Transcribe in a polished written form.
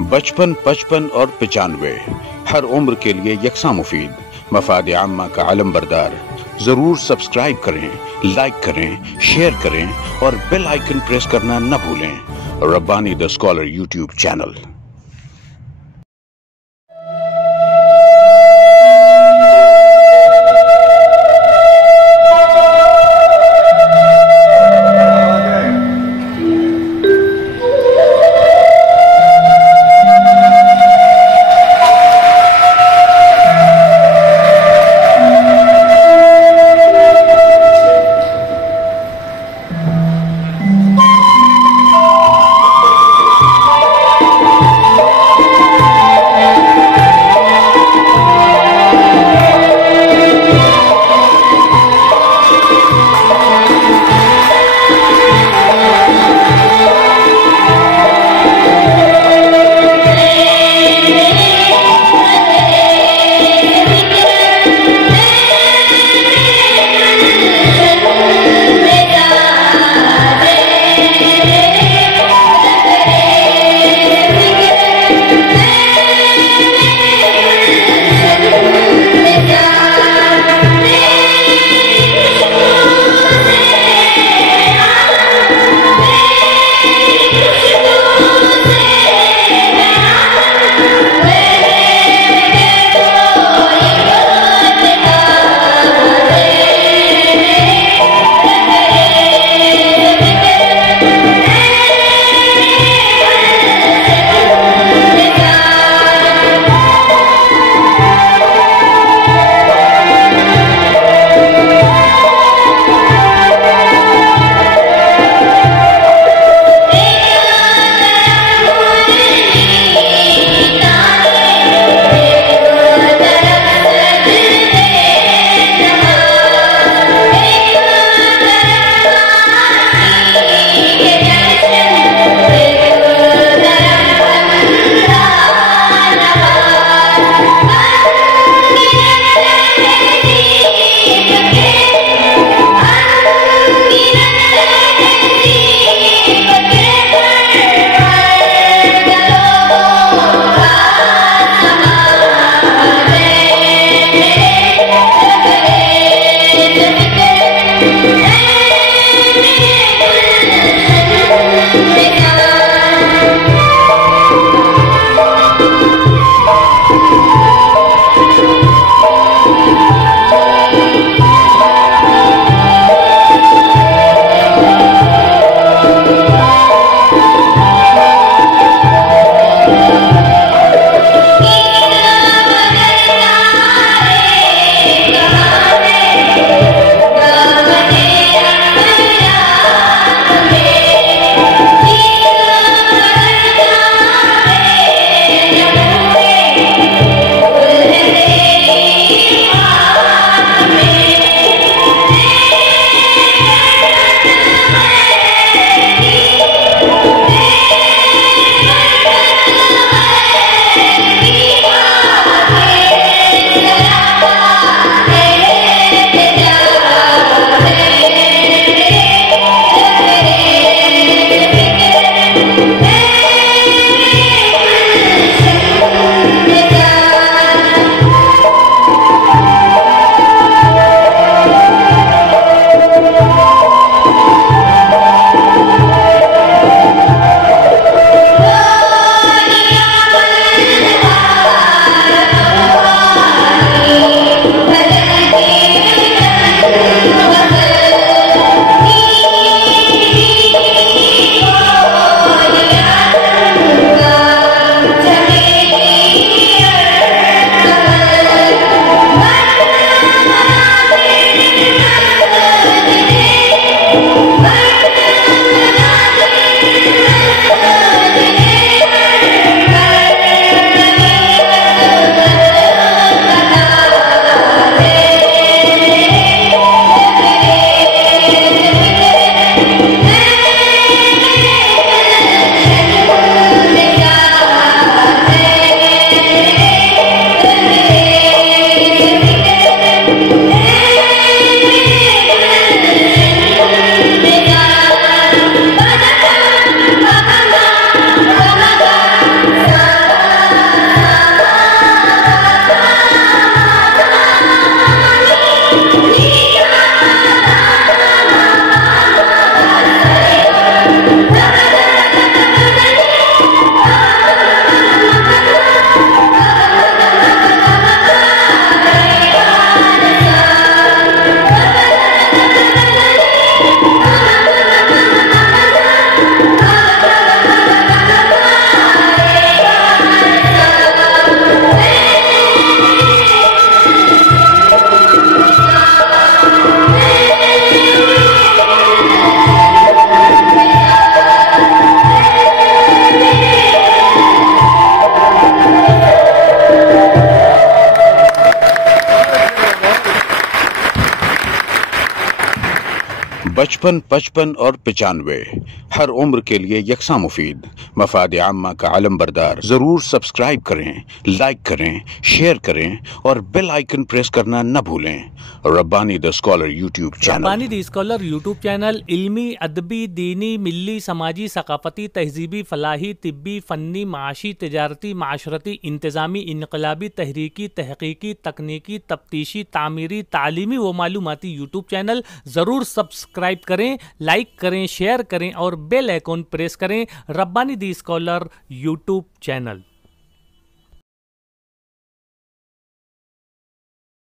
बचपन, 55 और 95 हर उम्र के लिए यकसा मुफीद, मफाद आम्मा का आलम बरदार। जरूर सब्सक्राइब करें, लाइक करें, शेयर करें और बेल आइकन प्रेस करना न भूलें। Rabbani the scholar YouTube channel. 55, 55 और 95 हर उम्र के लिए यकसा मुफीद, मफाद आम्मा का अलम बरदार। जरूर सब्सक्राइब करें, लाइक करें, शेयर करें और बेल आइकन प्रेस करना न भूलें। Rabbani the scholar YouTube channel. Rabbani the scholar YouTube channel इल्मी, अदबी, दीनी, मिल्ली, समाजी, सकाफती, तहजीबी, फलाही, तिब्बी, फ़न्नी, माशी, तिजारती, माशरती, इंतज़ामी, इनकलाबी, तहरीकी, तहकीकी, तकनीकी, तफ्तीशी, तामीरी, तालीमी व मालूमाती यूट्यूब चैनल। ज़रूर सब्सक्राइब करें, लाइक करें, शेयर करें और बेल आइकन प्रेस करें। Rabbani the scholar YouTube channel.